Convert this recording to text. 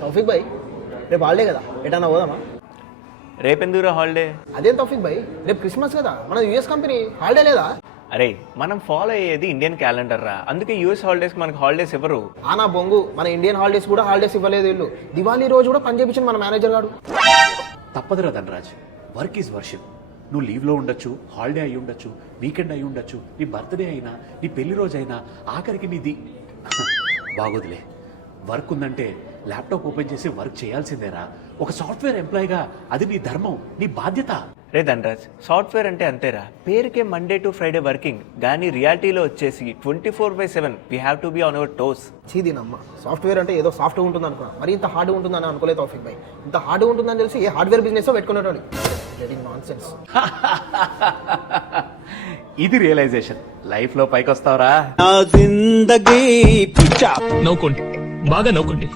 తౌఫిక్ భాయ్ రేపు హాలిడే కదా ఎటన్నా పోదామా? రేపెందుకురా హాలిడే? అదేం తౌఫిక్ భాయ్ రేపు క్రిస్మస్ కదా మన యూఎస్ కంపెనీ హాలిడే లేదా? అరే మనం ఫాలో అయ్యేది ఇండియన్ క్యాలెండర్ రా, అందుకే యూఎస్ హాలిడేస్ మనకు హాలిడేస్ ఇవ్వరు. ఆనా బొంగు మన ఇండియన్ హాలిడేస్ కూడా హాలిడేస్ ఇవ్వలేదు వీళ్ళు. దివాళీ రోజు కూడా పని చేయించింది మన మేనేజర్ గారు. తప్పదురా ధనరాజ్, వర్క్ ఈజ్ వర్షిప్. నువ్వు లీవ్లో ఉండొచ్చు, హాలిడే అయి ఉండొచ్చు, వీకెండ్ అయి ఉండొచ్చు, నీ బర్త్డే అయినా, నీ పెళ్లి రోజు అయినా, ఆఖరికి నీది బాగోదులే. వర్క్ ఉందంటే ల్యాప్టాప్ ఓపెన్ చేసి వర్క్ చేయాల్సిందేరా. ఒక సాఫ్ట్వేర్ ఎంప్లాయీగా అది నీ ధర్మం, నీ బాధ్యత. రే ధనరాజ్, సాఫ్ట్వేర్ అంటే అంతేరా, పేరుకే మండే టు ఫ్రైడే వర్కింగ్, కానీ రియాలిటీలో వచ్చేసి 24/7 we have to be on our toes. చీదీనమ్మ, సాఫ్ట్వేర్ అంటే ఏదో సాఫ్ట్గా ఉంటుంది అనుకున్నా, మరి ఇంత హార్డ్గా ఉంటుందని అనుకోలేదు తౌఫిక్ భాయ్. ఇంత హార్డ్గా ఉంటుందని తెలిసి ఏ హార్డ్వేర్ బిజినెస్ పెట్టుకునేటోడు. నాన్సెన్స్. ఇది రియలైజేషన్. లైఫ్ లో పైకి వస్తావరా. నవ్వుకోండి, బాగా నవ్వుకోండి.